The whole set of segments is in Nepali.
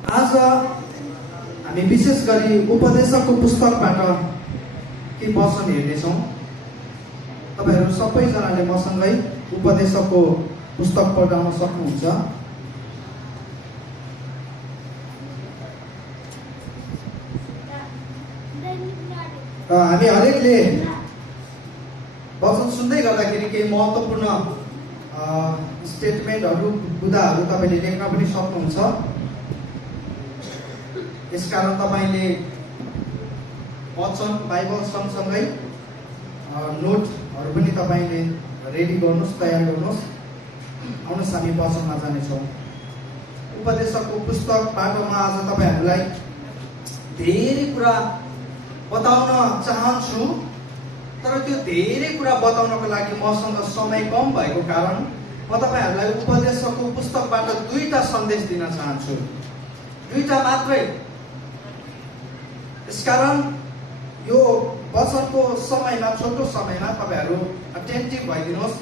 आज हामी विशेष गरी उपदेशकको पुस्तकबाट के वचन हेर्नेछौँ। तपाईहरू सबैजनाले मसँगै उपदेशकको पुस्तक पढाउन सक्नुहुन्छ। र हामी हरेकले वचन सुन्दै गर्दाखेरि केही महत्त्वपूर्ण स्टेटमेन्टहरू बुदाहरू तपाईँले लेख्न पनि सक्नुहुन्छ। यसकारण तपाईँले वचन बाइबल सँगसँगै नोटहरू पनि तपाईँले रेडी गर्नुहोस्, तयार गर्नुहोस्। आउनुहोस् हामी वचनमा जानेछौँ। उपदेशकको पुस्तकबाट म आज तपाईँहरूलाई धेरै कुरा बताउन चाहन्छु, तर त्यो धेरै कुरा बताउनको लागि मसँग समय कम भएको कारण म तपाईँहरूलाई उपदेशकको पुस्तकबाट दुईटा सन्देश दिन चाहन्छु, दुईटा मात्रै। यसकारण यो वचनको समयमा, छोटो समयमा तपाईँहरू अटेन्टिभ भइदिनुहोस्,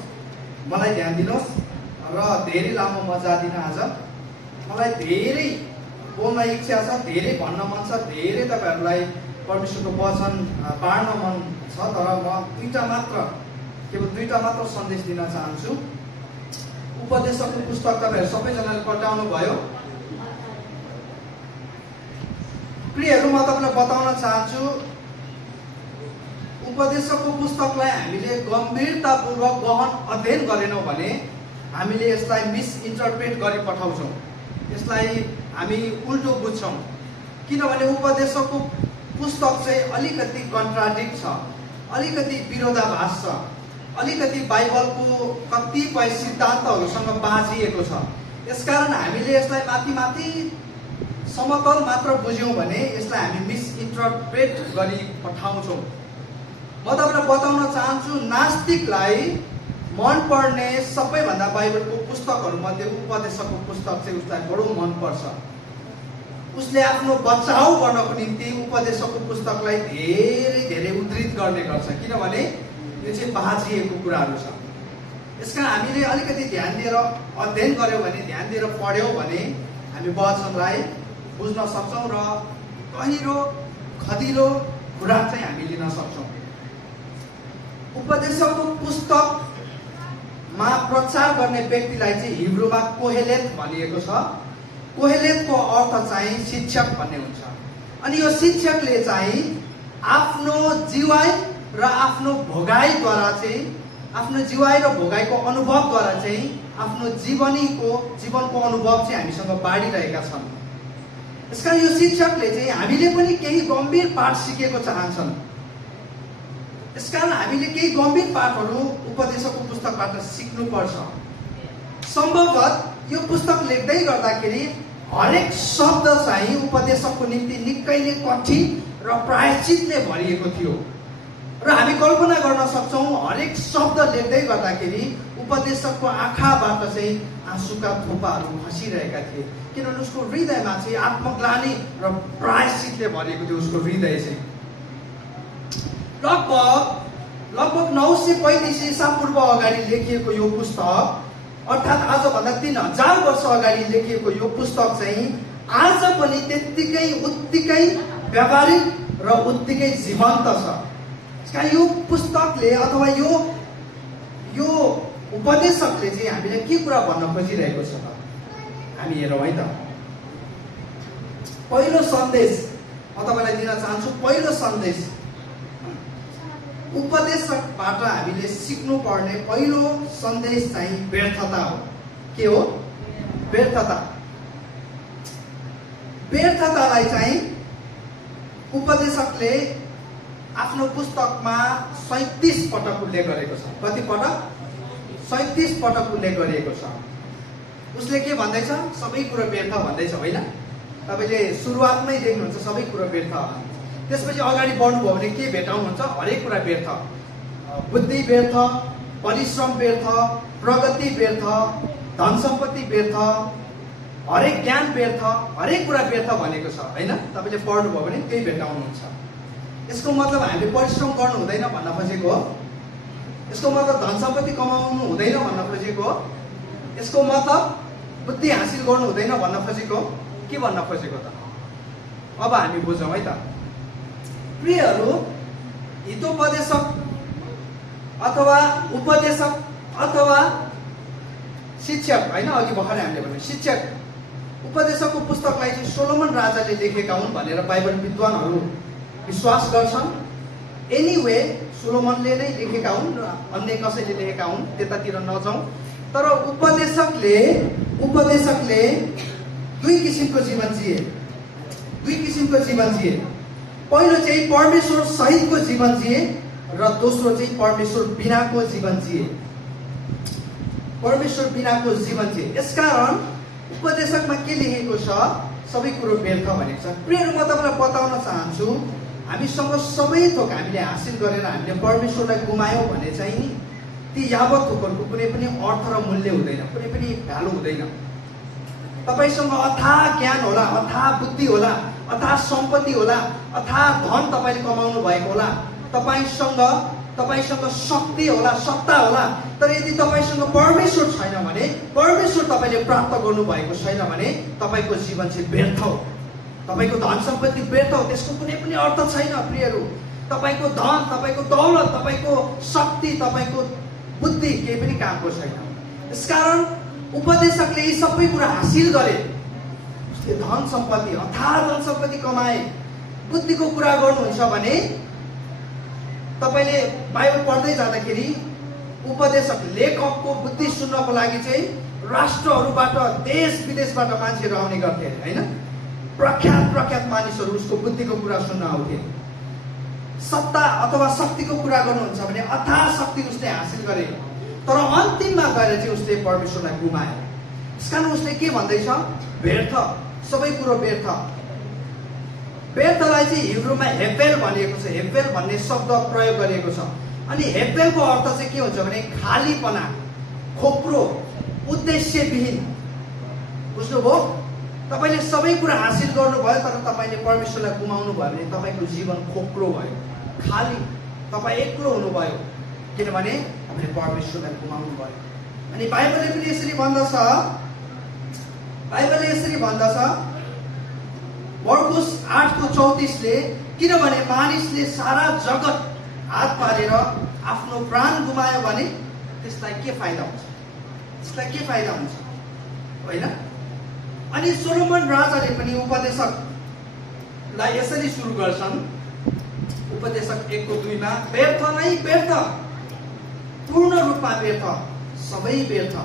मलाई ध्यान दिनुहोस् र धेरै लामो म जादिनँ। आज मलाई धेरै बोल्न इच्छा छ, धेरै भन्न मन छ, धेरै तपाईँहरूलाई परमेश्वरको वचन बाँड्न मन छ, तर म केवल दुईटा मात्र सन्देश दिन चाहन्छु। उपदेशकको पुस्तक तपाईँहरू सबैजनाले पढाउनु भयो। प्रियहरू, म तपाईँलाई बताउन चाहन्छु, उपदेशकको पुस्तकलाई हामीले गम्भीरतापूर्वक गहन अध्ययन गरेनौँ भने हामीले यसलाई मिसइन्टरप्रेट गरी पठाउँछौँ, यसलाई हामी उल्टो बुझ्छौँ। किनभने उपदेशकको पुस्तक चाहिँ अलिकति कन्ट्राडिक्ट छ, अलिकति विरोधाभास छ, अलिकति बाइबलको कतिपय सिद्धान्तहरूसँग बाँझिएको छ। यसकारण हामीले यसलाई माथि समतल मात्र बुझ्यौँ भने यसलाई हामी मिसइन्टरप्रेट गरी पठाउँछौँ। म तपाईँलाई बताउन चाहन्छु, नास्तिकलाई मनपर्ने सबैभन्दा बाइबलको पुस्तकहरूमध्ये उपदेशकको पुस्तक चाहिँ उसलाई बडो मनपर्छ। उसले आफ्नो बचाउ गर्नको निम्ति उपदेशकको पुस्तकलाई धेरै उद्धृत गर्ने गर्छ, किनभने यो चाहिँ बाँझिएको कुराहरू छ। यसकारण हामीले अलिकति ध्यान दिएर अध्ययन गऱ्यौँ भने, ध्यान दिएर पढ्यौँ भने हामी वचनलाई बुझ्न सक्छौँ र गहिरो खदिलो कुरा चाहिँ हामी लिन सक्छौँ। उपदेशकको पुस्तकमा प्रचार गर्ने व्यक्तिलाई चाहिँ हिब्रूमा कोहेलेत भनिएको छ। कोहेलेतको अर्थ चाहिँ शिक्षक भन्ने हुन्छ। अनि यो शिक्षकले चाहिँ आफ्नो जीवाइ र आफ्नो भोगाइद्वारा चाहिँ, आफ्नो जीवाइ र भोगाइको अनुभवद्वारा चाहिँ आफ्नो जीवनको अनुभव चाहिँ हामीसँग बाँडिरहेका छन्। यसकारण यो शिक्षकले चाहिँ हामीले पनि केही गम्भीर पाठ सिकेको चाहन्छन्। यसकारण हामीले केही गम्भीर पाठहरू उपदेशकको पुस्तकबाट सिक्नुपर्छ। सम्भवतः यो पुस्तक लेख्दै गर्दाखेरि हरेक शब्द चाहिँ उपदेशकको निम्ति निकै नै कठिन र प्रायश्चितले भरिएको थियो र हामी कल्पना गर्न सक्छौँ हरेक शब्द लेख्दै गर्दाखेरि उपदेशकको आँखाबाट चाहिँ आँसुका थोपाहरू खसिरहेका थिए, किनभने उसको हृदयमा चाहिँ आत्मग्लानि र प्रायश्चितले भरिएको थियो। उसको हृदय चाहिँ लगभग 935 ईसा पूर्व अगाडि लेखिएको यो पुस्तक, अर्थात् आजभन्दा 3000 वर्ष अगाडि लेखिएको यो पुस्तक चाहिँ आज पनि उत्तिकै व्यावहारिक र उत्तिकै जीवन्त छ। यो पुस्तकले अथवा यो उपदेशकले चाहिँ हामीलाई के कुरा भन्न खोजिरहेको छ त, हामी हेरौँ है त। पहिलो सन्देश म तपाईँलाई दिन चाहन्छु। पहिलो सन्देश, उपदेशकबाट हामीले सिक्नुपर्ने पहिलो सन्देश चाहिँ व्यर्थता हो। के हो? व्यर्थता। व्यर्थतालाई चाहिँ उपदेशकले आफ्नो पुस्तकमा 37 पटक उल्लेख गरेको छ। कति पटक? 37 पटक उल्लेख गरिएको छ। उसले के भन्दैछ? सबै कुरो व्यर्थ भन्दैछ, होइन? तपाईँले सुरुवातमै देख्नुहुन्छ सबै कुरो व्यर्थ। त्यसपछि अगाडि बढ्नुभयो भने के भेटाउनुहुन्छ? हरेक कुरा व्यर्थ। बुद्धि व्यर्थ, परिश्रम व्यर्थ, प्रगति व्यर्थ, धन सम्पत्ति व्यर्थ, हरेक ज्ञान व्यर्थ, हरेक कुरा व्यर्थ भनेको छ, होइन? तपाईँले पढ्नुभयो भने त्यही भेटाउनुहुन्छ। यसको मतलब हामीले परिश्रम गर्नु हुँदैन भन्न खोजेको हो। यसको मतलब धन सम्पत्ति कमाउनु हुँदैन भन्न खोजेको हो। यसको मतलब बुद्धि हासिल गर्नु हुँदैन भन्न खोजेको हो। के भन्न खोजेको त? अब हामी बुझौँ है त। प्रियहरू, हितोपदेशक अथवा उपदेशक अथवा शिक्षक होइन, अघि भर्खरै हामीले भन्यौँ शिक्षक उपदेशकको पुस्तकलाई चाहिँ सोलोमन राजाले लेखेका हुन् भनेर बाइबल विद्वानहरू विश्वास गर्छन्। एनीवे सोलोमनले नै लेखेका हुन् र अन्य कसैले लेखेका हुन्, त्यतातिर नजाउँ। तर उपदेशकले दुई किसिमको जीवन जिए। पहिलो चाहिँ परमेश्वर सहितको जीवन जिए र दोस्रो चाहिँ परमेश्वर बिनाको जीवन जिए। यसकारण उपदेशकमा के लेखेको छ? सबै कुरो व्यर्थ भनेको छ। प्रियहरू, म तपाईँलाई बताउन चाहन्छु, हामीसँग सबै थोक हामीले हासिल गरेर हामीले परमेश्वरलाई गुमायौँ भने चाहिँ नि ती यावत थोकहरूको कुनै पनि अर्थ र मूल्य हुँदैन, कुनै पनि भ्यालु हुँदैन। तपाईसँग अथाह ज्ञान होला, अथाह बुद्धि होला, अथाह सम्पत्ति होला, अथाह धन तपाईँले कमाउनु भएको होला, तपाईसँग शक्ति होला, सत्ता होला, तर यदि तपाईसँग परमेश्वर छैन भने, परमेश्वर तपाईँले प्राप्त गर्नुभएको छैन भने तपाईँको जीवन चाहिँ व्यर्थ हो। तपाईँको धन सम्पत्ति व्यर्थ हो, त्यसको कुनै पनि अर्थ छैन। प्रियहरू, तपाईँको धन, तपाईँको दौलत, तपाईँको शक्ति, तपाईँको बुद्धि केही पनि कामको छैन। यसकारण उपदेशकले यी सबै कुरा हासिल गरे। उसले धन सम्पत्ति, अथाह धन सम्पत्ति कमाए। बुद्धिको कुरा गर्नुहुन्छ भने तपाईँले बाइबल पढ्दै जाँदाखेरि उपदेशक लेखकको बुद्धि सुन्नको लागि चाहिँ राष्ट्रहरूबाट, देश विदेशबाट मान्छेहरू आउने गर्थे होइन। प्रख्यात मानिसहरू उसको बुद्धिको कुरा सुन्न आउँथे। सत्ता अथवा शक्तिको कुरा गर्नुहुन्छ भने अथाह शक्ति उसले हासिल गरे, तर अन्तिममा गएर चाहिँ उसले परमेश्वरलाई गुमाए। यसकारण उसले के भन्दैछ? व्यर्थ, सबै कुरो व्यर्थ। व्यर्थलाई चाहिँ हिब्रूमा हेपेल भनिएको छ। हेपेल भन्ने शब्द प्रयोग गरिएको छ। अनि हेपेलको अर्थ चाहिँ के हुन्छ भने खालीपना, खोक्रो, उद्देश्यविहीन। बुझ्नुभयो? तपाईँले सबै कुरा हासिल गर्नुभयो तर तपाईँले परमेश्वरलाई गुमाउनु भयो भने तपाईँको जीवन खोक्रो भयो, खाली, तपाईँ एक्लो हुनुभयो, किनभने तपाईँले परमेश्वरलाई गुमाउनु भयो। अनि बाइबलले पनि यसरी भन्दछ, मर्कुस 8:34ले, किनभने मानिसले सारा जगत हात पारेर आफ्नो प्राण गुमायो भने त्यसलाई के फाइदा हुन्छ? होइन? अनि सोलोमन राजाले पनि उपदेशकलाई यसरी सुरु गर्छन्। उपदेशक 1:2मा, व्यर्थ नै व्यर्थ, पूर्ण रूपमा व्यर्थ, सबै व्यर्थ।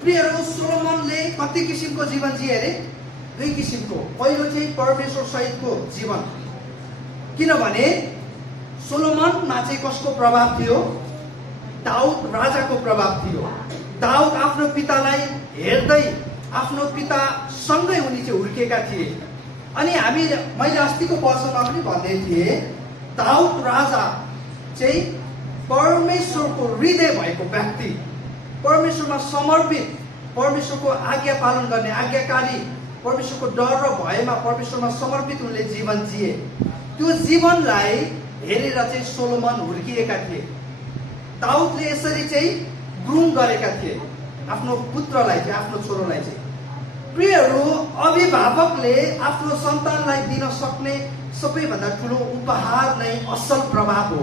प्रियहरू, सोलोमनले कति किसिमको जीवन जिए अरे? दुई किसिमको। पहिलो चाहिँ परमेश्वर सहितको जीवन, किनभने सोलोमनमा चाहिँ कसको प्रभाव थियो? दाउद राजाको प्रभाव थियो। दाउद आफ्नो पितालाई हेर्दै, आफ्नो पितासँगै उनी चाहिँ हुर्केका थिए। अनि मैले अस्तिको वर्षमा पनि भन्दै थिएँ, दाउद राजा चाहिँ परमेश्वरको हृदय भएको व्यक्ति, परमेश्वरमा समर्पित, परमेश्वरको आज्ञा पालन गर्ने, आज्ञाकारी, परमेश्वरको डर र भयमा परमेश्वरमा समर्पित उनले जीवन जिए। त्यो जीवनलाई हेरेर चाहिँ सोलोमन हुर्किएका थिए। दाउदले यसरी चाहिँ ग्रुम गरेका थिए आफ्नो पुत्रलाई चाहिँ, आफ्नो छोरोलाई चाहिँ। प्रियहरू, अभिभावकले आफ्नो सन्तानलाई दिन सक्ने सबैभन्दा ठुलो उपहार नै असल प्रभाव हो।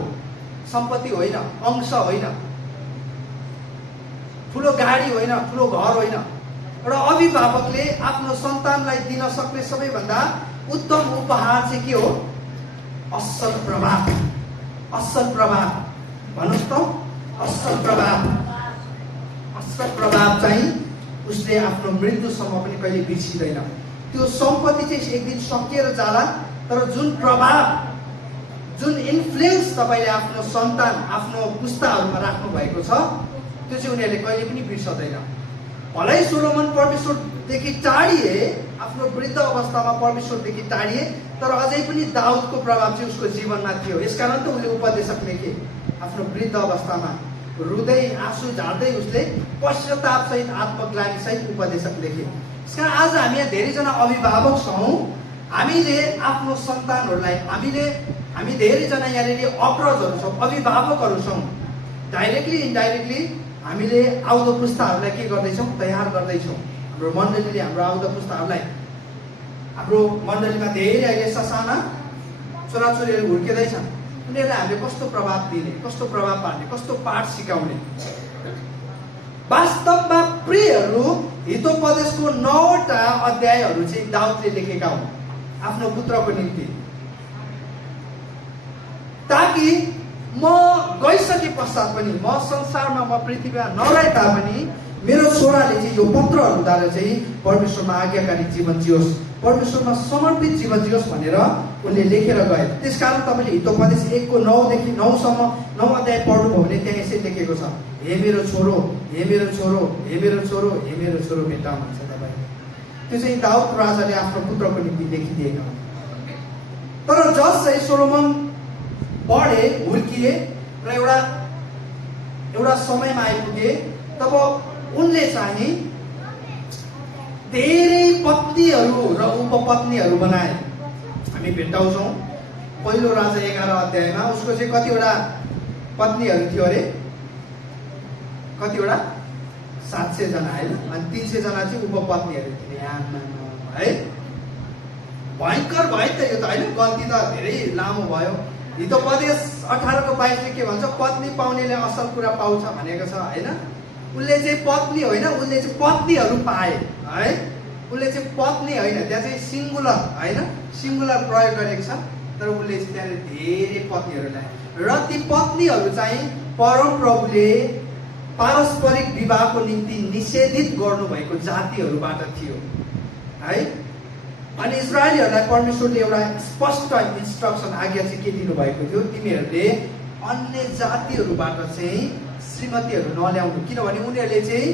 सम्पत्ति होइन, अंश होइन, ठुलो गाडी होइन, ठुलो घर होइन। एउटा अभिभावकले आफ्नो सन्तानलाई दिन सक्ने सबैभन्दा उत्तम उपहार चाहिँ के हो? असल प्रभाव। भन्नुहोस् त, असल प्रभाव चाहिँ उसले आफ्नो मृत्युसम्म पनि कहिले बिर्सिँदैन। त्यो सम्पत्ति चाहिँ एक दिन सकिएर जाला, तर जुन प्रभाव, जुन इन्फ्लुएन्स तपाईँले आफ्नो सन्तान, आफ्नो पुस्ताहरूमा राख्नु भएको छ, त्यो चाहिँ उनीहरूले कहिले पनि बिर्सदैन। भलै सोलोमन परमेश्वरदेखि टाढिए, आफ्नो वृद्ध अवस्थामा परमेश्वरदेखि टाढिए, तर अझै पनि दाउदको प्रभाव चाहिँ उसको जीवनमा थियो। यसकारण त उसले उपदेशक लेखे। आफ्नो वृद्ध अवस्थामा रुँदै, आँसु झार्दै उसले पश्चाताप सहित, आत्मग्लानी सहित उपदेशक लेखे। यसकारण आज हामी यहाँ धेरैजना अभिभावक छौँ। हामीले आफ्नो सन्तानहरूलाई, हामी धेरैजना यहाँनिर अग्रजहरू छौँ, अभिभावकहरू छौँ। डाइरेक्टली इन्डाइरेक्टली हामीले आउँदो पुस्ताहरूलाई के गर्दैछौँ? तयार गर्दैछौँ। हाम्रो मण्डलीले हाम्रो आउँदा पुस्ताहरूलाई हाम्रो मण्डलीमा धेरै अहिले ससाना छोराछोरीहरू हुर्किँदैछन्। उनीहरूलाई हामीले कस्तो प्रभाव दिने, कस्तो प्रभाव पार्ने, कस्तो पाठ सिकाउने। वास्तवमा प्रियहरू हितोपदेशको 9वटा अध्यायहरू चाहिँ दाउदले लेखेका हुन् आफ्नो पुत्रको निम्ति, ताकि म गइसके पश्चात पनि, म संसारमा, म पृथ्वीमा नरहे तापनि मेरो छोराले चाहिँ यो पत्रहरूद्वारा चाहिँ परमेश्वरमा आज्ञाकारी जीवन जियोस्, परमेश्वरमा समर्पित जीवन जियोस् भनेर उनले लेखेर गए। त्यसकारण तपाईँले हितोपदेश 1को 9देखि 9सम्म 9 अध्याय पढ्नुभयो भने त्यहाँ यसरी लेखेको छ, हे मेरो छोरो, हे मेरो छोरो, हे मेरो छोरो, हे मेरो छोरो भेट्टाउँ भन्छ तपाईँ। त्यो चाहिँ दाउद राजाले आफ्नो पुत्रको निम्ति लेखिदिएका हुन्। तर जस चाहिँ सोलोमन बढे, हुर्किए र एउटा समयमा आइपुगे, तब उनले चाहिँ धेरै पत्नीहरू र उपपत्नीहरू बनाए। हामी भेट्टाउँछौँ पहिलो राजा 11 अध्यायमा उसको चाहिँ कतिवटा पत्नीहरू थियो अरे, कतिवटा 700 जना होइन, अनि 300 जना चाहिँ उपपत्नीहरू थिए है। भयङ्कर भयो त यो त होइन, गल्ती त धेरै लामो भयो। हितोपदेश 18को 22ले के भन्छ, पत्नी पाउनेले असल कुरा पाउँछ भनेको छ होइन। उसले चाहिँ पत्नी होइन, उसले चाहिँ पत्नीहरू पाए है। उसले चाहिँ पत्नी होइन, त्यहाँ चाहिँ सिङ्गुलर होइन, सिङ्गुलर प्रयोग गरेको छ। तर उसले चाहिँ त्यहाँ धेरै पत्नीहरू ल्याए र ती पत्नीहरू चाहिँ परमप्रभुले पारस्परिक विवाहको निम्ति निषेधित गर्नुभएको जातिहरूबाट थियो है। अनि इजरायलीहरूलाई परमेश्वरले एउटा स्पष्ट इन्स्ट्रक्सन, आज्ञा चाहिँ के दिनुभएको थियो, तिमीहरूले अन्य जातिहरूबाट चाहिँ श्रीमतीहरू नल्याउनु, किनभने उनीहरूले चाहिँ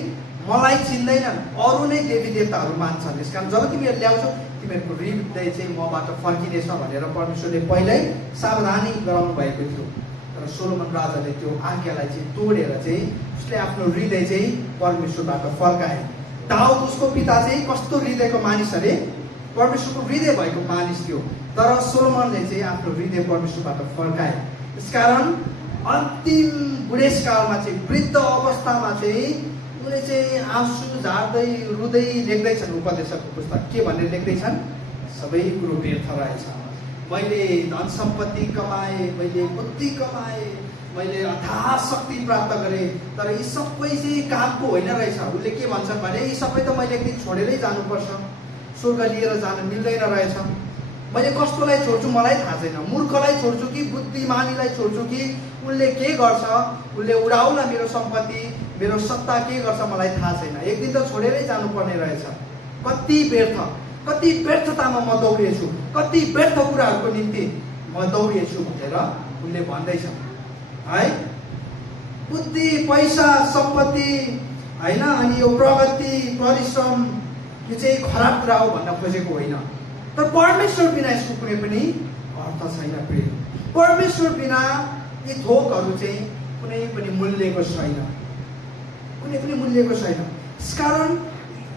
मलाई चिन्दैनन्, अरू नै देवी देवताहरू मान्छन्। त्यस कारण जब तिमीहरू ल्याउँछौ तिमीहरूको हृदय चाहिँ मबाट फर्किनेछ भनेर परमेश्वरले पहिल्यै सावधानी गराउनु भएको थियो। तर सोलोमन राजाले त्यो आज्ञालाई चाहिँ तोडेर चाहिँ उसले आफ्नो हृदय चाहिँ परमेश्वरबाट फर्काए। दाउद उसको पिता चाहिँ कस्तो हृदयको मानिस अरे, परमेश्वरको हृदय भएको मानिस थियो। तर सोलोमनले चाहिँ आफ्नो हृदय परमेश्वरबाट फर्काए। त्यसकारण अन्तिम बुढेसकालमा चाहिँ, वृद्ध अवस्थामा चाहिँ उनले चाहिँ आँसु झार्दै रुँदै लेख्दैछन् उपदेशकको पुस्तक। के भनेर लेख्दैछन्, सबै कुरो व्यर्थ रहेछ, मैले धन सम्पत्ति कमाएँ, मैले बुद्धि कमाएँ, मैले अथाह शक्ति प्राप्त गरेँ, तर यी सबै चाहिँ कामको होइन रहेछ। उसले के भन्छन् भने, यी सबै त मैले एक दिन छोडेरै जानुपर्छ, स्वर्ग लिएर जान मिल्दैन रहेछ। मैले कस्तोलाई छोड्छु मलाई थाहा छैन, मूर्खलाई छोड्छु कि बुद्धिमानीलाई छोड्छु कि उसले के गर्छ, उसले उडाउला मेरो सम्पत्ति, मेरो सत्ता के गर्छ मलाई थाहा छैन, एक दिन त छोडेरै जानुपर्ने रहेछ। कति व्यर्थतामा म दौडिएछु, कति व्यर्थ कुराहरूको निम्ति म दौडिएछु भनेर उसले भन्दैछन् है। बुद्धि, पैसा, सम्पत्ति होइन, अनि यो प्रगति, परिश्रम, यो चाहिँ खराब कुरा हो भन्न खोजेको होइन। तर परमेश्वर बिना यसको कुनै पनि अर्थ छैन प्रिय। परमेश्वर बिना यी थोकहरू चाहिँ कुनै पनि मूल्यको छैन, कुनै पनि मूल्यको छैन। त्यसकारण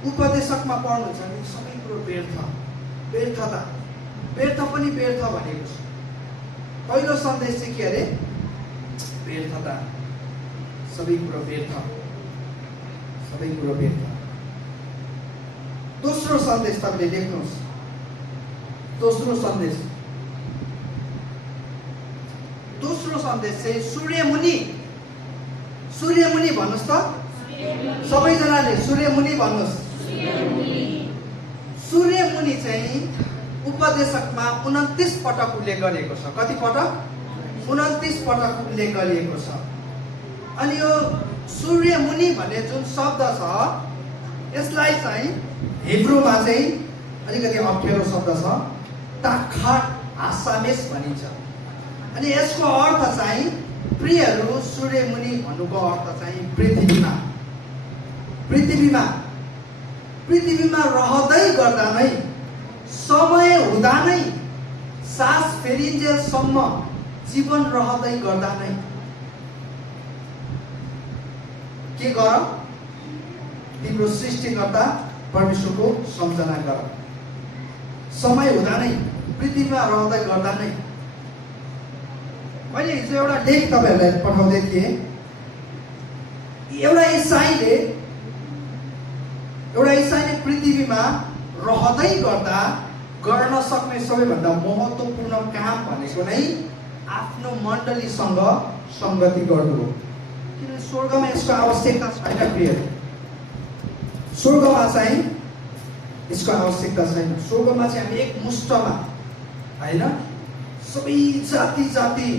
उपदेशकमा पढ्नुहुन्छ भने सबै कुरो व्यर्थता, व्यर्थ पनि व्यर्थ भनेको छ। पहिलो सन्देश चाहिँ के अरे, व्यर्थता, सबै कुरो व्यर्थ, सबै कुरो व्यर्थ। दोस्रो सन्देश तपाईँले लेख्नुहोस्, दोस्रो सन्देश चाहिँ सूर्यमुनि भन्नुहोस् त, सबैजनाले सूर्यमुनि भन्नुहोस्। सूर्यमुनि चाहिँ उपदेशकमा 29 पटक उल्लेख गरिएको छ। कति पटक? 29 पटक उल्लेख गरिएको छ। अनि यो सूर्यमुनि भन्ने जुन शब्द छ, यसलाई चाहिँ हिब्रूमा चाहिँ अलिकति अप्ठ्यारो शब्द छ, ताखाट आसामेस भनिन्छ। अनि यसको अर्थ चाहिँ प्रियहरू, सूर्यमुनि भन्नुको अर्थ चाहिँ पृथ्वीमा रहँदै गर्दा नै, समय हुँदा नै, सास फेरिन्जेलसम्म जीवन रहँदै गर्दा नै के गर, तिम्रो सृष्टिकर्ता परमेश्वरको सम्झना गर। समय हुँदा नै, पृथ्वीमा रहँदै गर्दा नै। मैले हिजो एउटा लेख तपाईँहरूलाई पठाउँदै थिएँ। एउटा इसाईले एउटा इसाईले पृथ्वीमा रहँदै गर्दा गर्न सक्ने सबैभन्दा महत्त्वपूर्ण काम भनेको नै आफ्नो मण्डलीसँग संगति गर्नु हो। किनभने स्वर्गमा यसको आवश्यकता छैन प्रियहरू। स्वर्गमा चाहिँ यसको आवश्यकता छैन। स्वर्गमा चाहिँ हामी एक मुष्टमा होइन, सबै जाति जाति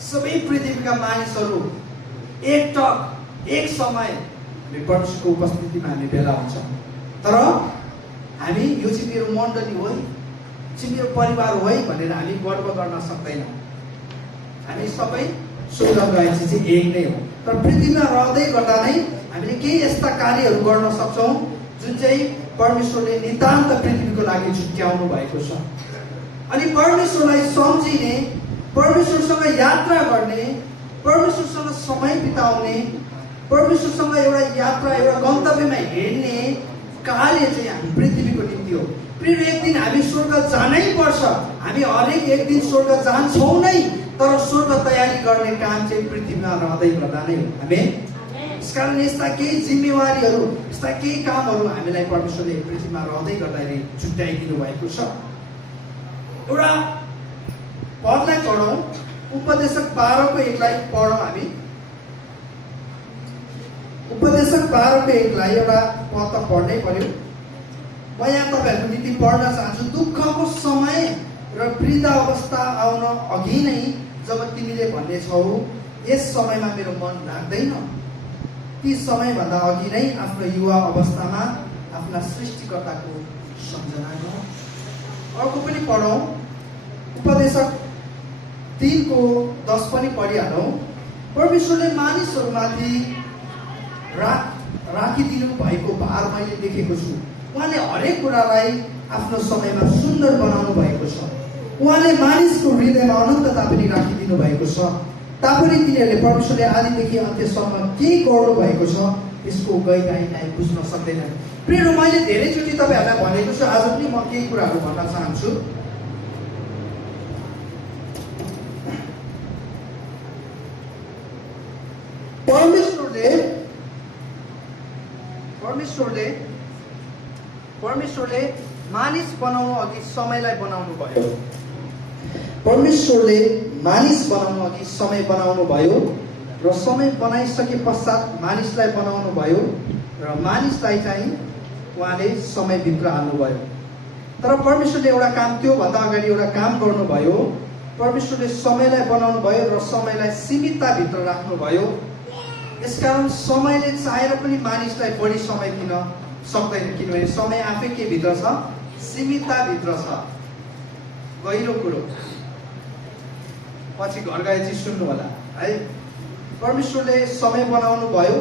सबै पृथ्वीका मानिसहरू एकटक एक समय परमेश्वरको उपस्थितिमा हामी भेला हुन्छौँ। तर हामी यो चाहिँ मेरो मण्डली हो, चाहिँ मेरो परिवार हो भनेर हामी गर्व गर्न सक्दैनौँ। हामी सबै स्वर्ग गएपछि चाहिँ एक नै हो। तर पृथ्वीमा रहँदै गर्दा नै हामीले केही यस्ता कार्यहरू गर्न सक्छौँ जुन चाहिँ परमेश्वरले नितान्त पृथ्वीको लागि छुट्याउनु भएको छ। अनि परमेश्वरलाई सम्झिने, परमेश्वरसँग यात्रा गर्ने, परमेश्वरसँग समय बिताउने, परमेश्वरसँग एउटा यात्रा एउटा गन्तव्यमा हिँड्ने कार्य चाहिँ हामी पृथ्वीको निम्ति हो। प्रिय एक दिन हामी स्वर्ग जानै पर्छ। हामी हरेक एक दिन स्वर्ग जान्छौँ नै, तर स्वर्ग तयारी गर्ने काम चाहिँ पृथ्वीमा रहँदै गर्दा नै हो। हामी यसकारण यस्ता केही जिम्मेवारीहरू, यस्ता केही कामहरू हामीलाई परमेश्वरले पृथ्वीमा रहँदै गर्दाखेरि छुट्याइदिनु भएको छ। एउटा पदलाई पढौँ, उपदेशक 12 को 1लाई पढौँ हामी। उपदेशक 12 को 1लाई एउटा पद त पढ्नै पर्यो। म यहाँ तपाईँहरूको निम्ति पढ्न चाहन्छु। दुःखको समय र वृद्ध अवस्था आउन अघि नै जब तिमीले भन्नेछौ यस समयमा मेरो मन लाग्दैन, ती समयभन्दा अघि नै आफ्नो युवा अवस्थामा आफ्ना सृष्टिकर्ताको सम्झना गर। अर्को पनि पढौँ, उपदेशक 3 को 10 पनि पढिहालौँ। परमेश्वरले मानिसहरूमाथि राखिदिनु भएको भार मैले देखेको छु। उहाँले हरेक कुरालाई आफ्नो समयमा सुन्दर बनाउनु भएको छ। उहाँले मानिसको हृदयमा अनन्तता पनि राखिदिनु भएको छ। तापनि तिनीहरूले परमेश्वरले आदिदेखि अन्त्यसम्म के गर्नु भएको छ यसको गहिराइलाई बुझ्न सक्दैनन्। प्रियहरू, मैले धेरैचोटि तपाईँहरूलाई भनेको छु, आज पनि म केही कुराहरू भन्न चाहन्छु। परमेश्वरले मानिस बनाउनु अघि समयलाई बनाउनु भयो। परमेश्वरले मानिस बनाउनु अघि समय बनाउनु भयो र समय बनाइसके पश्चात मानिसलाई बनाउनु भयो र मानिसलाई चाहिँ उहाँले समयभित्र हाल्नुभयो। तर परमेश्वरले एउटा काम, त्योभन्दा अगाडि एउटा काम गर्नुभयो। परमेश्वरले समयलाई बनाउनु भयो र समयलाई सीमितताभित्र राख्नुभयो। यसकारण समयले चाहेर पनि मानिसलाई बढी समय दिन सक्दैन, किनभने समय आफै के भित्र छ? सीमितताभित्र छ। गहिरो कुरो पछि घर गएपछि सुन्नु होला है। परमेश्वरले समय बनाउनु भयो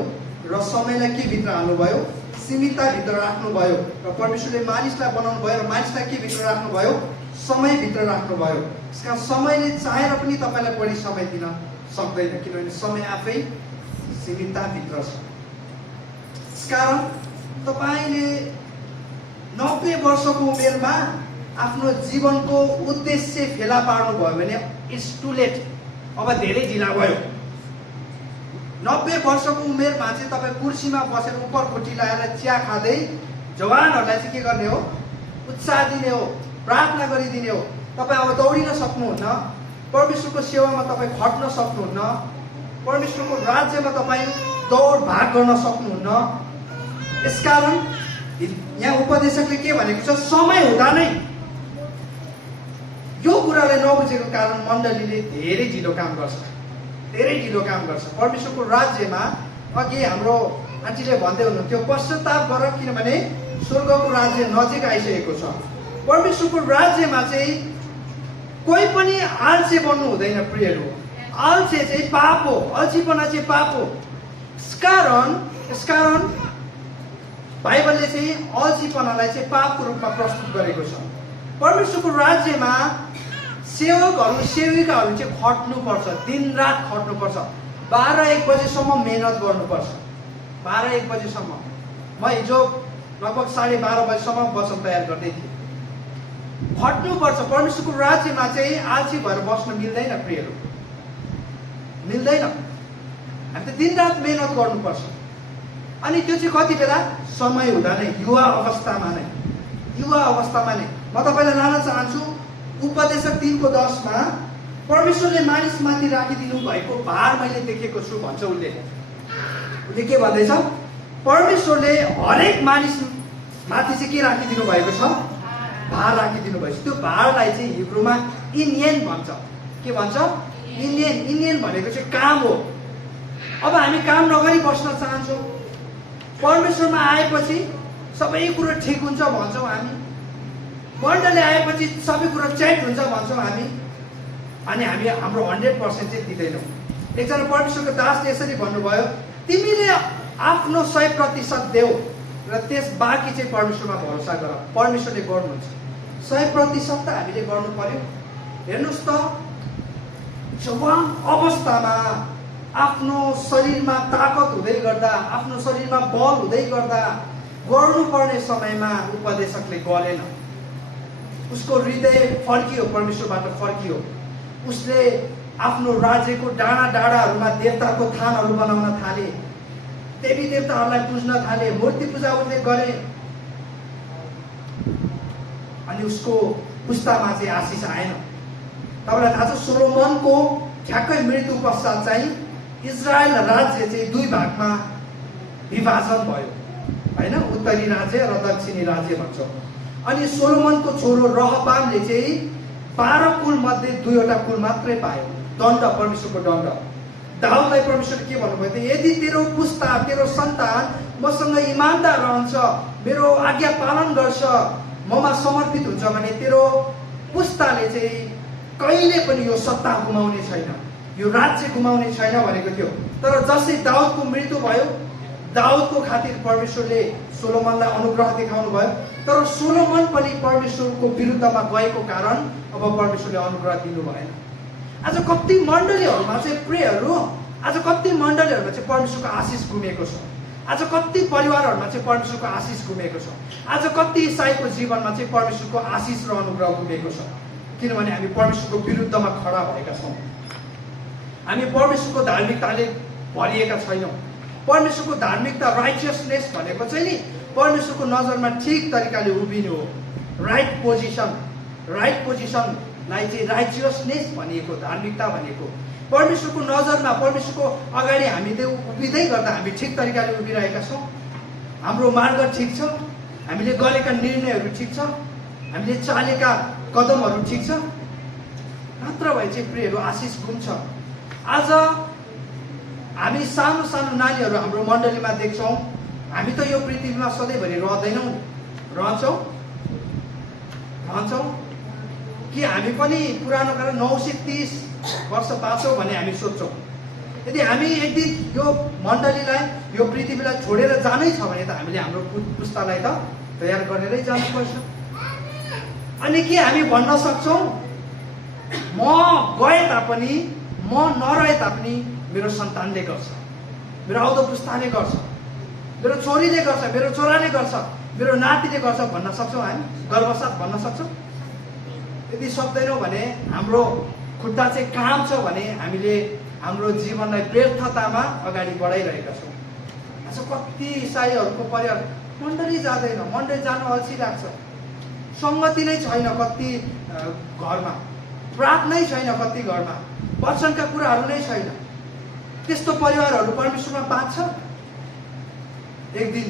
र समयलाई के भित्र हाल्नुभयो? सीमितताभित्र राख्नुभयो। र परमेश्वरले मानिसलाई बनाउनु भयो र मानिसलाई के भित्र राख्नुभयो? समयभित्र राख्नुभयो। यसका समयले चाहेर पनि तपाईँलाई बढी समय दिन सक्दैन, किनभने समय आफै सीमितताभित्र छ। यसकारण तपाईँले 90 वर्षको उमेरमा आफ्नो जीवनको उद्देश्य फेला पार्नु भयो भने इट्स टु लेट, अब धेरै ढिला भयो। 90 वर्षको उमेरमा चाहिँ तपाईँ कुर्सीमा बसेर उपरखुट्टी लगाएर चिया खाँदै जवानहरूलाई चाहिँ के गर्ने हो? उत्साह दिने हो, प्रार्थना गरिदिने हो। तपाईँ अब दौडिन सक्नुहुन्न, परमेश्वरको सेवामा तपाईँ खट्न सक्नुहुन्न, परमेश्वरको राज्यमा तपाईँ दौड भाग गर्न सक्नुहुन्न। यसकारण यहाँ उपदेशकले के भनेको छ? समय हुँदा नै। यो कुरालाई नबुझेको कारण मण्डलीले धेरै ढिलो काम गर्छ, धेरै ढिलो काम गर्छ। परमेश्वरको राज्यमा अघि हाम्रो आन्टीले भन्दै हुनुहुन्थ्यो, पश्चाताप गर किनभने स्वर्गको राज्य नजिक आइसकेको छ। परमेश्वरको राज्यमा चाहिँ कोही पनि आल्छे बन्नु हुँदैन प्रियहरू। आल्छे चाहिँ पाप हो, अल्छीपना चाहिँ पाप हो। यसकारण बाइबलले चाहिँ अल्छीपनालाई चाहिँ पापको रूपमा प्रस्तुत गरेको छ। परमेश्वरको राज्यमा सेवकहरू सेविकाहरू चाहिँ खट्नुपर्छ, दिनरात खट्नुपर्छ। 12-1 बजेसम्म मेहनत गर्नुपर्छ। 12-1 बजेसम्म। म हिजो लगभग 12:30 बजेसम्म वचन तयार गर्दै थिएँ। खट्नुपर्छ। परमेश्वरको राज्यमा चाहिँ आल्छी भएर बस्न मिल्दैन प्रियहरू, मिल्दैन। हामी त दिनरात मेहनत गर्नुपर्छ। अनि त्यो चाहिँ कति बेला? समय हुँदा नै, युवा अवस्थामा नै। म तपाईँलाई लान चाहन्छु उपदेशक 3:10 परमेश्वरले मानिसमाथि राखिदिनु भएको भार मैले देखेको छु भन्छ उसले के भन्दैछ? परमेश्वरले हरेक मानिस माथि चाहिँ के राखिदिनु भएको छ? भार राखिदिनु भएको छ। त्यो भारलाई चाहिँ हिब्रूमा इन्यन भन्छ। के भन्छ? इन्यन भनेको चाहिँ काम हो। अब हामी काम नगरी बस्न चाहन्छौँ। परमेश्वरमा आएपछि सबै कुरो ठिक हुन्छ भन्छौँ हामी। मण्डली आएपछि सबै कुरो चेक हुन्छ भन्छौँ हामी। अनि हामी हाम्रो 100% चाहिँ दिँदैनौँ। एकजना परमेश्वरको दासले यसरी भन्नुभयो, तिमीले आफ्नो 100% देऊ र त्यस बाँकी चाहिँ परमेश्वरमा भरोसा गर। परमेश्वरले गर्नुहुन्छ। 100% त हामीले गर्नु पर्यो। हेर्नुहोस् त, जवान अवस्थामा आफ्नो शरीरमा ताकत हुँदै गर्दा, आफ्नो शरीरमा बल हुँदै गर्दा गर्नुपर्ने समयमा उपदेशकले गरेन। उसको हृदय फर्कियो, परमेश्वरबाट फर्कियो। उसले आफ्नो राज्यको डाँडा डाँडाहरूमा देवताको थानहरू बनाउन थाले, देवी देवताहरूलाई पुज्न थाले, मूर्ति पूजा उसले गरे। अनि उसको पुस्तामा चाहिँ आशिष आएन। तपाईँलाई थाहा छ, सोलोमनको ठ्याक्कै मृत्यु पश्चात चाहिँ इजरायल राज्य चाहिँ 2 भागमा विभाजन भयो होइन, उत्तरी राज्य र दक्षिणी राज्य भन्छौँ। अनि सोलोमनको छोरो रहबामले चाहिँ 12 कुल मध्ये 2वटा कुल मात्रै पायो, दण्ड, परमेश्वरको दण्ड। दाउदलाई परमेश्वरले के भन्नुभयो त? यदि तेरो पुस्ता, तेरो सन्तान मसँग इमानदार रहन्छ, मेरो आज्ञा पालन गर्छ, ममा समर्पित हुन्छ भने तेरो पुस्ताले चाहिँ कहिले पनि यो सत्ता गुमाउने छैन, यो राज्य गुमाउने छैन भनेको थियो। तर जसै दाउदको मृत्यु भयो, दाउदको खातिर परमेश्वरले सोलोमनलाई अनुग्रह देखाउनु भयो। तर सोलोमन पनि परमेश्वरको विरुद्धमा गएको कारण अब परमेश्वरले अनुग्रह दिनु भएन। आज कति मण्डलीहरूमा चाहिँ प्रेयरहरू, आज कति मण्डलीहरूमा चाहिँ परमेश्वरको आशिष गुमेको छ। आज कति परिवारहरूमा चाहिँ परमेश्वरको आशिष गुमेको छ। आज कति इसाईको जीवनमा चाहिँ परमेश्वरको आशिष र अनुग्रह गुमेको छ। किनभने हामी परमेश्वरको विरुद्धमा खडा भएका छौँ। हामी परमेश्वरको धार्मिकताले भरिएका छैनौँ। परमेश्वरको धार्मिकता, राइचियसनेस भनेको चाहिँ नि परमेश्वरको नजरमा ठिक तरिकाले उभिनु हो। राइट पोजिसनलाई चाहिँ राइचियसनेस भनिएको, धार्मिकता भनेको। परमेश्वरको नजरमा, परमेश्वरको अगाडि हामीले उभिँदै गर्दा हामी ठिक तरिकाले उभिरहेका छौँ। हाम्रो मार्ग ठिक छ, हामीले गरेका निर्णयहरू ठिक छ, हामीले चालेका कदमहरू ठिक छ। नत्र भए चाहिँ प्रियहरू आशिष गुम्छ। आज हामी सानो सानो नानीहरू हाम्रो मण्डलीमा देख्छौँ। हामी त यो पृथ्वीमा सधैँभरि रहन्छौँ कि हामी पनि पुरानो कारण 930 वर्ष बाँच्छौँ भन्ने हामी सोध्छौँ। यदि हामी एक दिन यो मण्डलीलाई, यो पृथ्वीलाई छोडेर जानै छ भने त हामीले हाम्रो पुस्तालाई त तयार गरेरै जानुपर्छ। अनि के हामी भन्न सक्छौँ, म गए तापनि, म नरहे तापनि मेरो सन्तानले गर्छ, मेरो आउँदो पुस्ताले गर्छ, मेरो छोरीले गर्छ, मेरो छोराले गर्छ, मेरो नातिले गर्छ भन्न सक्छौँ? हामी गर्वसाथ भन्न सक्छौँ? यदि सक्दैनौँ भने हाम्रो खुट्टा चाहिँ काम छ भने हामीले हाम्रो जीवनलाई व्यर्थतामा अगाडि बढाइरहेका छौँ। आज कति इसाईहरूको परिवार मण्डली जाँदैन, मण्डली जान अल्छी लाग्छ, सङ्गति नै छैन कति घरमा, प्रार्थनै छैन कति घरमा, वचनका कुराहरू नै छैन। त्यस्तो परिवारहरू परमेश्वरमा बाँच्छ? एक दिन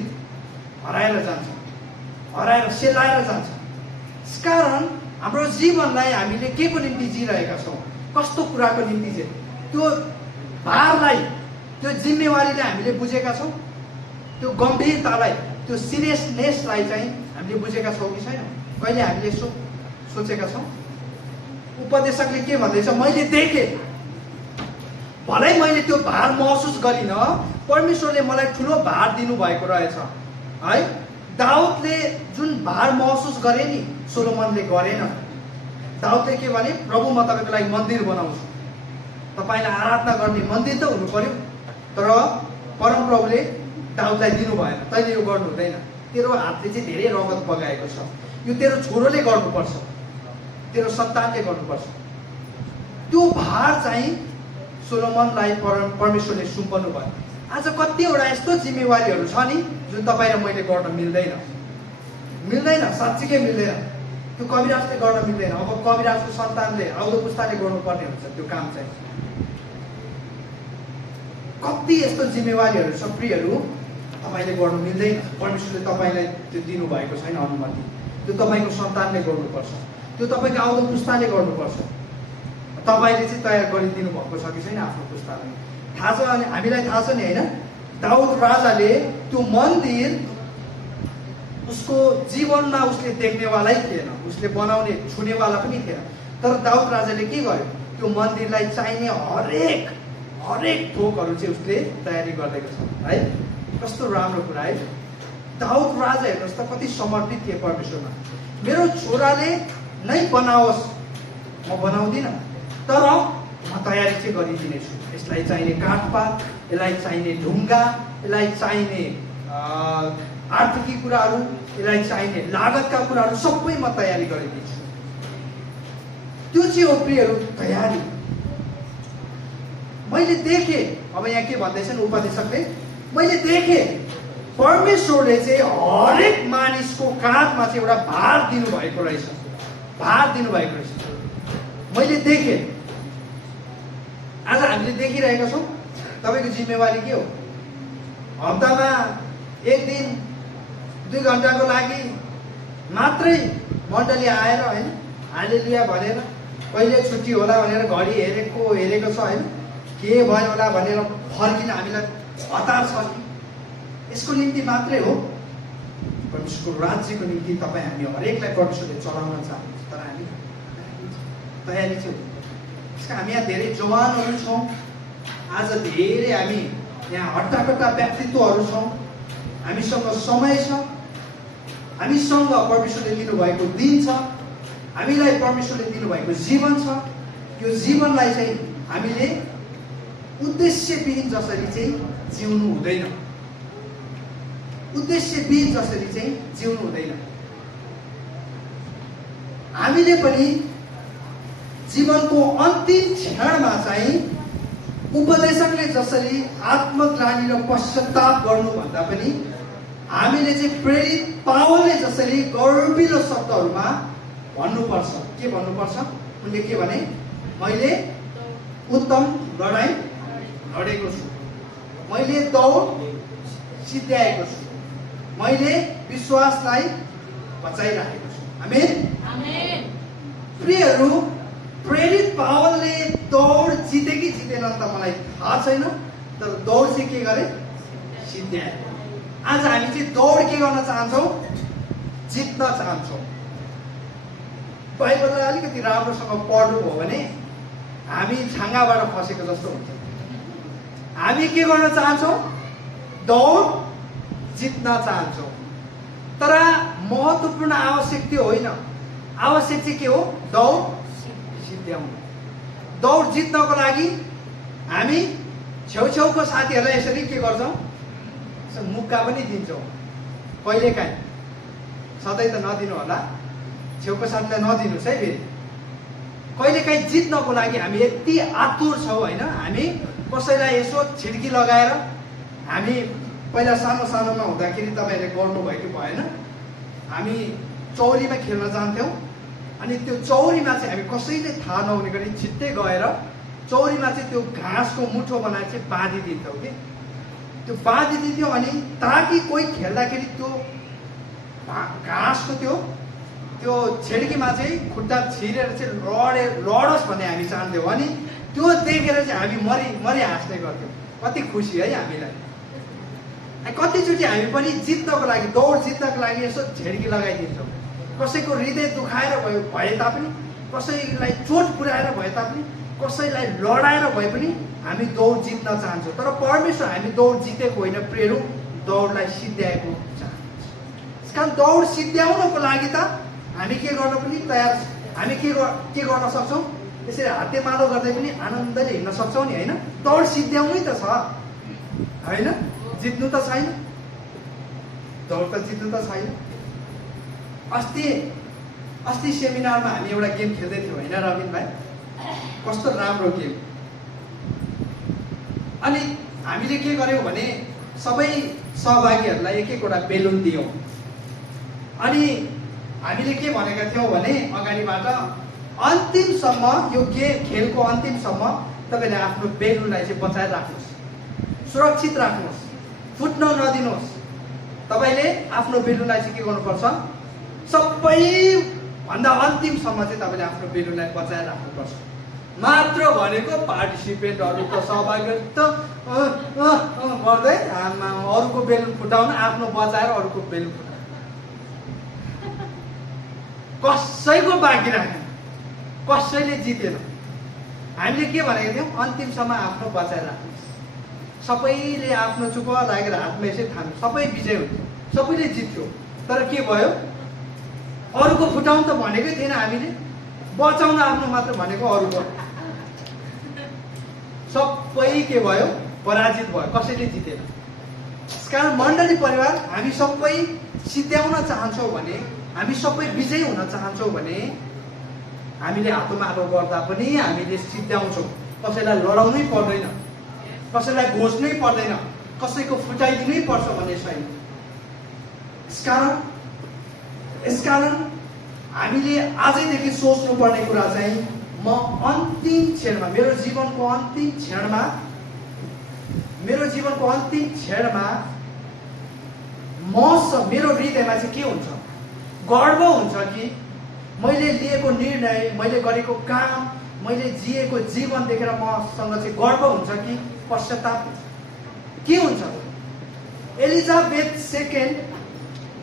हराएर जान्छ, हराएर सेलाएर जान्छ। त्यसकारण हाम्रो जीवनलाई हामीले के को निम्ति जिरहेका छौँ, कस्तो कुराको निम्ति चाहिँ, त्यो भारलाई, त्यो जिम्मेवारीलाई हामीले बुझेका छौँ? त्यो गम्भीरतालाई, त्यो सिरियसनेसलाई चाहिँ हामीले बुझेका छौँ कि छैन? कहिले हामीले सोचेका छौँ? उपदेशकले के भन्दैछ? मैले देखेँ, भलै मैले त्यो भार महसुस गरिनँ, परमेश्वरले मलाई ठुलो भार दिनुभएको रहेछ है। दाउदले जुन भार महसुस गरे नि, सोलोमनले गरेन। दाउदले के भने? प्रभु, म तपाईँको लागि मन्दिर बनाउँछु, तपाईँलाई आराधना गर्ने मन्दिर त हुनु पर्यो। तर परमप्रभुले दाउदलाई दिनु भएन, तैँले यो गर्नु हुँदैन, तेरो हातले चाहिँ धेरै रगत बगाएको छ, यो तेरो छोरोले गर्नुपर्छ, तेरो सन्तानले गर्नुपर्छ। त्यो भार चाहिँ सोलोमनलाई परमेश्वरले सुम्पनु भयो। आज कतिवटा यस्तो जिम्मेवारीहरू छ नि जुन तपाईँ र मैले गर्न मिल्दैन, साँच्चीकै मिल्दैन। त्यो कविराजले गर्न मिल्दैन। अब कविराजको सन्तानले आउँदो पुस्ताले गर्नुपर्ने हुन्छ त्यो काम चाहिँ। कति यस्तो जिम्मेवारीहरू छ प्रियहरू तपाईँले गर्नु मिल्दैन। परमेश्वरले तपाईँलाई त्यो दिनुभएको छैन अनुमति। त्यो तपाईँको सन्तानले गर्नुपर्छ, त्यो तपाईँको आउँदो पुस्ताले गर्नुपर्छ। तपाईँले चाहिँ तयार गरिदिनु भएको छ कि छैन आफ्नो पुस्तालाई थाहा छ। अनि हामीलाई थाहा छ नि होइन, दाउद राजाले त्यो मन्दिर उसको जीवनमा उसले देख्नेवालै थिएन, उसले बनाउने छुनेवाला पनि थिएन। तर दाउद राजाले के गर्यो, त्यो मन्दिरलाई चाहिने हरेक थोकहरू चाहिँ उसले तयारी गरिदिएको छ है। कस्तो राम्रो कुरा है। दाउद राजा हेर्नुहोस् त कति समर्पित थिए परमेश्वरमा। मेरो छोराले नै बनाओस्, म बनाउँदिनँ, तर म तयारी चाहिँ गरिदिनेछु। यसलाई चाहिने काठपात, यसलाई चाहिने ढुङ्गा, यसलाई चाहिने आर्थिकी कुराहरू, यसलाई चाहिने लागतका कुराहरू सबै म तयारी गरिदिन्छु। त्यो चाहिँ हो प्रियहरू तयारी। मैले देखेँ, अब यहाँ के भन्दैछन् उपदेशकले, मैले देखेँ परमेश्वरले चाहिँ हरेक मानिसको काँधमा चाहिँ एउटा भार दिनुभएको रहेछ, मैले देखेँ। आज हामीले देखिरहेका छौँ। तपाईँको जिम्मेवारी के हो? हप्तामा एक दिन 2 घन्टाको लागि मात्रै मण्डली आएर होइन हालेलुया भनेर, कहिले छुट्टी होला भनेर घडी हेरेको छ होइन, के भयो होला भनेर फर्किन हामीलाई हतार छ नि। यसको निम्ति मात्रै हो? परमेश्वरको राज्यको निम्ति तपाईँ हामी हरेकलाई परमेश्वरले चलाउन चाहनुहुन्छ, तर हामी तयारी चाहिँ हो। यसका हामी यहाँ धेरै जवानहरू छौँ। आज धेरै हामी यहाँ हट्टाकट्टा व्यक्तित्वहरू छौँ। हामीसँग समय छ, हामीसँग परमेश्वरले दिनुभएको दिन छ, हामीलाई परमेश्वरले दिनुभएको जीवन छ। यो जीवनलाई चाहिँ हामीले उद्देश्यविहीन जसरी चाहिँ जिउनु हुँदैन, हामीले पनि जीवनको अन्तिम क्षणमा चाहिँ उपदेशकले जसरी आत्मग्लानी र पश्चाताप गर्नुभन्दा पनि हामीले चाहिँ प्रेरित पावलले जसरी गर्विलो शब्दहरूमा भन्नुपर्छ। के भन्नुपर्छ? उनले के भने, मैले उत्तम लडाईँ लडेको छु, मैले दौड सिद्ध्याएको छु, मैले विश्वासलाई बचाइराखेको छु। आमेन। प्रियहरू, प्रेरित पावलले दौड जिते कि जितेन त मलाई थाहा छैन, तर दौड चाहिँ के गरे? सिद्ध्याए। आज हामी चाहिँ दौड के गर्न चाहन्छौँ? जित्न चाहन्छौँ। बाइबललाई अलिकति राम्रोसँग पढ्नुभयो भने हामी छाँगाबाट फसेको जस्तो हुन्छ। हामी के गर्न चाहन्छौँ? दौड जित्न चाहन्छौँ। तर महत्त्वपूर्ण आवश्यक त्यो होइन। आवश्यक चाहिँ के हो? दौड सिद्ध्याउनु। दौड जित्नको लागि हामी छेउछेउको साथीहरूलाई यसरी के गर्छौँ? मुक्का पनि दिन्छौँ कहिलेकाहीँ। सधैँ त नदिनु होला, छेउको साथीलाई नदिनुहोस् है। फेरि कहिलेकाहीँ जित्नको लागि हामी यति आतुर छौँ होइन, हामी कसैलाई यसो छिड्की लगाएर, हामी पहिला सानोमा हुँदाखेरि तपाईँहरूले गर्नुभयो कि भएन, हामी चौरीमा खेल्न जान्थ्यौँ। अनि त्यो चौरीमा चाहिँ हामी कसैले थाहा नहुने गरी छिट्टै गएर चौरीमा चाहिँ त्यो घाँसको मुठो बनाएर चाहिँ बाँधिदिन्थ्यौँ कि त्यो बाँधिदिन्थ्यौँ। अनि ताकि कोही खेल्दाखेरि त्यो घाँसको त्यो छिड्कीमा चाहिँ खुट्टा छिरेर चाहिँ लडोस् भन्ने हामी चाहन्थ्यौँ। अनि त्यो देखेर चाहिँ हामी मरि हाँस्ने गर्थ्यौँ। कति खुसी है हामीलाई। कतिचोटि हामी पनि जित्नको लागि, दौड जित्नको लागि यसो छिड्की लगाइदिन्छौँ। कसैको हृदय दुखाएर भए तापनि, कसैलाई चोट पुर्याएर भए तापनि, कसैलाई लडाएर भए पनि हामी दौड जित्न चाहन्छौँ। तर परमेश्वर हामी दौड जितेको होइन प्रियहरू, दौडलाई सिद्ध्याएको चाहन्छ। त्यस कारण दौड सिद्ध्याउनको लागि त हामी के गर्न पनि तयार। हामी के गर्न सक्छौँ? त्यसरी हातेमालो गर्दै पनि आनन्दले हिँड्न सक्छौँ नि होइन। दौड सिद्ध्याउनै त छ होइन, जित्नु त छैन। दौड त जित्नु त छैन। अस्ति सेमिनारमा हामी एउटा गेम खेल्दै थियौँ होइन रविन भाइ? कस्तो राम्रो गेम। अनि हामीले के गर्यौँ भने सबै सहभागीहरूलाई एक एकवटा बेलुन दियौँ। अनि हामीले के भनेका थियौँ भने अगाडिबाट अन्तिमसम्म यो खेलको अन्तिमसम्म तपाईँले आफ्नो बेलुनलाई चाहिँ बचाएर राख्नुहोस्, सुरक्षित राख्नुहोस्, फुट्न नदिनुहोस्। तपाईँले आफ्नो बेलुनलाई चाहिँ के गर्नुपर्छ, सबैभन्दा अन्तिमसम्म चाहिँ तपाईँले आफ्नो बेलुनलाई बचाएर राख्नुपर्छ। मात्र भनेको पार्टिसिपेन्टहरू त सहभागीहरू त गर्दै अरूको बेलुन फुटाउन, आफ्नो बचाएर अरूको बेलुन फुटाउन, कसैको बाँकी राखेन, कसैले जितेन। हामीले के भनेको थियौँ, अन्तिमसम्म आफ्नो बचाएर राख्नुहोस्। सबैले आफ्नो चुप लागेर हातमा यसै थाम्यो, सबै विजय हुन्थ्यो, सबैले जित्थ्यो। तर के भयो, अरूको फुटाउनु त भनेकै थिएन, हामीले बचाउन आफ्नो मात्र भनेको अरूको। सबै के भयो, पराजित भयो, कसैले जितेन। त्यसकारण मण्डली परिवार हामी सबै सिद्ध्याउन चाहन्छौँ भने, हामी सबै विजयी हुन चाहन्छौँ भने हामीले हातोमालो गर्दा पनि हामीले सिद्ध्याउँछौँ। कसैलाई लडाउनै पर्दैन, कसैलाई घोच्नै पर्दैन, कसैको फुटाइदिनै पर्छ भन्ने छैन। यसकारण हामीले आजैदेखि सोच्नुपर्ने कुरा चाहिँ, म अन्तिम क्षणमा, मेरो जीवनको अन्तिम क्षणमा मेरो हृदयमा चाहिँ के हुन्छ, गर्व हुन्छ कि मैले लिएको निर्णय, मैले गरेको काम, मैले जिएको जीवन देखेर मसँग चाहिँ गर्व हुन्छ कि पश्चाताप के हुन्छ। एलिजाबेथ सेकेन्ड,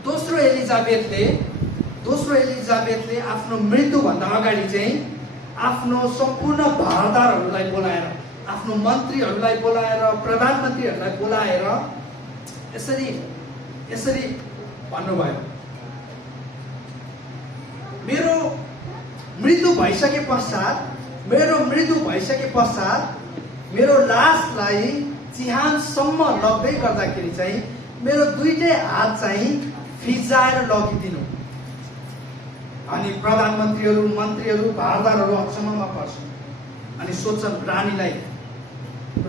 दोस्रो एलिजाबेथले आफ्नो मृत्युभन्दा अगाडि चाहिँ आफ्नो सम्पूर्ण भारदारहरूलाई बोलाएर, आफ्नो मन्त्रीहरूलाई बोलाएर, प्रधानमन्त्रीहरूलाई बोलाएर यसरी भन्नुभयो, मेरो मृत्यु भइसके पश्चात मेरो लासलाई चिहानसम्म लग्दै गर्दाखेरि चाहिँ मेरो दुईटै हात चाहिँ फिजाएर लगिदिनु। अनि प्रधानमन्त्रीहरू, मन्त्रीहरू, भारदारहरू अचम्ममा पर्छन् अनि सोध्छन् रानीलाई,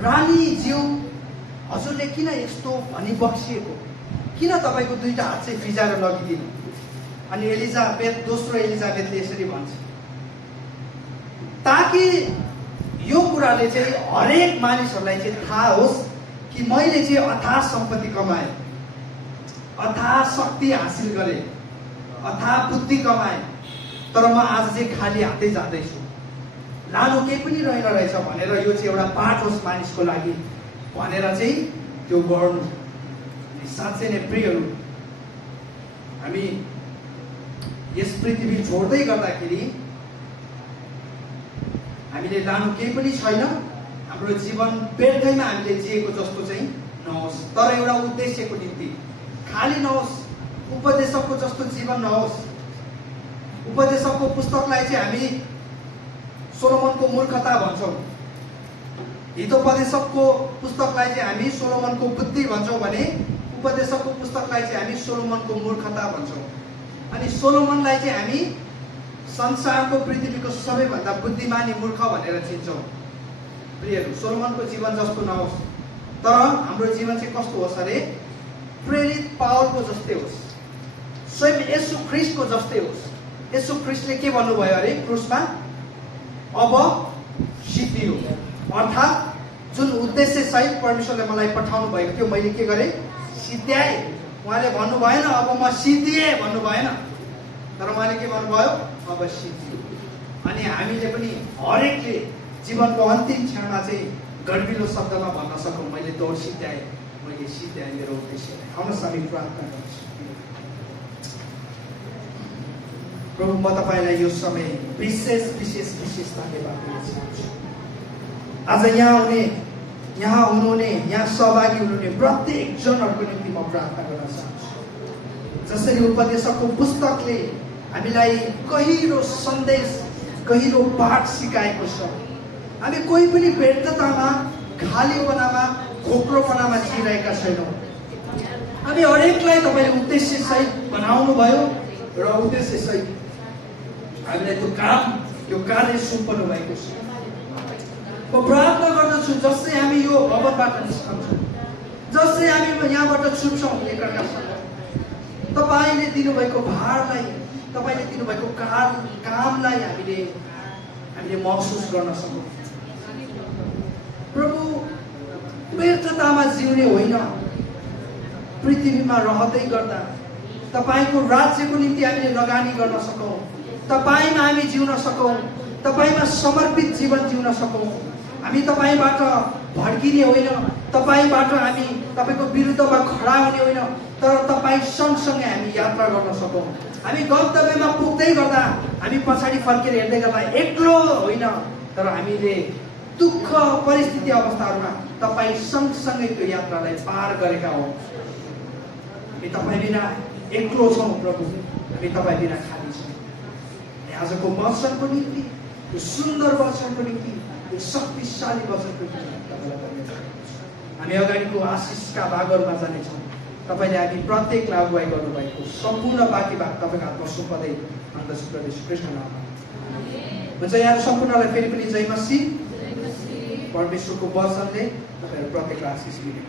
रानीज्यू हजुरले किन यस्तो भनी बक्सिएको, किन तपाईँको दुईटा हात चाहिँ फिजाएर लगिदिनु। अनि दोस्रो एलिजाबेथले यसरी भन्छ, ताकि यो कुराले चाहिँ हरेक मानिसहरूलाई चाहिँ थाहा होस् कि मैले चाहिँ अथाह सम्पत्ति कमाएँ, अथाह शक्ति हासिल गरेँ, अथाह बुद्धि कमाएँ, तर म आज चाहिँ खाली हातै जाँदैछु, लानु केही पनि रहेन रहेछ भनेर यो चाहिँ एउटा पाठ होस् मानिसको लागि भनेर चाहिँ त्यो गर्नु। साँच्चै नै प्रियहरू, हामी यस पृथ्वी छोड्दै गर्दाखेरि हामीले लानु केही पनि छैन। हाम्रो जीवन व्यर्थैमा हामीले जिएको जस्तो चाहिँ नहोस्, तर एउटा उद्देश्यको निम्ति खाली नहोस्, उपदेशकको जस्तो जीवन नहोस्। उपदेशकको पुस्तकलाई चाहिँ हामी सोलोमनको मूर्खता भन्छौँ, हितोपदेशकको पुस्तकलाई चाहिँ हामी सोलोमनको बुद्धि भन्छौँ भने उपदेशकको पुस्तकलाई चाहिँ हामी सोलोमनको मूर्खता भन्छौँ। अनि सोलोमनलाई चाहिँ हामी संसारको पृथ्वीको सबैभन्दा बुद्धिमानी मूर्ख भनेर चिन्छौँ। प्रियहरू, सोलोमनको जीवन जस्तो नहोस्, तर हाम्रो जीवन चाहिँ कस्तो होस् अरे, प्रेरित पावलको जस्तै होस्, स्वयं येशू ख्रीष्टको जस्तै होस्। येशू ख्रीष्टले के भन्नुभयो अरे क्रुसमा, अब सिद्धियो, अर्थात् जुन उद्देश्य सहित परमेश्वरले मलाई पठाउनु भएको थियो मैले के गरेँ, सिद्ध्याएँ। उहाँले भन्नु भएन अब म सिद्धिएँ भन्नु भएन, तर उहाँले के भन्नुभयो, अब सिद्धियो। अनि हामीले पनि हरेकले जीवनको अन्तिम क्षणमा चाहिँ गर्विलो शब्दमा भन्न सकौँ, मैले दौड सिद्ध्याएँ, मैले सिद्ध्याएँ मेरो उद्देश्यलाई। आउनुहोस् हामी प्रार्थना गर्छौँ। प्रभु, म तपाईँलाई यो समय विशेष धन्यवाद दिन चाहन्छु। आज यहाँ हुनुहुने यहाँ सहभागी हुनुहुने प्रत्येक जनहरूको निम्ति म प्रार्थना गर्न चाहन्छु। जसरी उपदेशकको पुस्तकले हामीलाई गहिरो सन्देश, गहिरो पाठ सिकाएको छ, हामी कोही पनि व्यर्थतामा, खालीपनामा, खोक्रोपनामा जिइरहेका छैनौँ। हामी हरेकलाई तपाईँले उद्देश्य सहित बनाउनु भयो र उद्देश्य सहित हामीलाई त्यो कार्य सुम्पनु भएको छ। म प्रार्थना गर्दछु चाहन्छु जसै हामी यो भवनबाट निस्कन्छौँ, जसै हामी यहाँबाट छुट्छौँ एकअर्कासँग, तपाईँले दिनुभएको भारलाई, तपाईँले दिनुभएको कामलाई हामीले महसुस गर्न सकौँ। प्रभु, व्यर्थतामा जिउने होइन, पृथ्वीमा रहँदै गर्दा तपाईँको राज्यको निम्ति हामीले लगानी गर्न सकौँ, तपाईँमा हामी जिउन सकौँ, तपाईँमा समर्पित जीवन जिउन सकौँ। हामी तपाईँबाट भड्किने होइन, तपाईँबाट हामी तपाईँको विरुद्धमा खडा हुने होइन, तर तपाईँ सँगसँगै हामी यात्रा गर्न सकौँ। हामी गन्तव्यमा पुग्दै गर्दा हामी पछाडि फर्केर हेर्दै गर्दा एक्लो होइन, तर हामीले दुःख परिस्थिति अवस्थाहरूमा तपाईँ सँगसँगै त्यो यात्रालाई पार गरेका हौँ। हामी तपाईँ बिना एक्लो छौँ प्रभु, हामी तपाईँ बिना खाली छौँ। आजको वचनको निम्ति, यो सुन्दर वचनको निम्ति, यो शक्तिशाली वचनको निम्ति तपाईँलाई धन्यवाद। हामी अगाडिको आशिषका भागहरूमा जानेछौँ। तपाईँले हामी प्रत्येकलाई अगुवाई गर्नुभएको सम्पूर्ण बाँकी भाग तपाईँको हातमा सुम्पदै भन्दछु प्रभु येशू ख्रीष्टको नाममा। हुन्छ, यहाँ सम्पूर्णलाई फेरि पनि जय मसीह। परमेश्वरको वचनले तपाईँहरू प्रत्येकलाई आशिष दिने।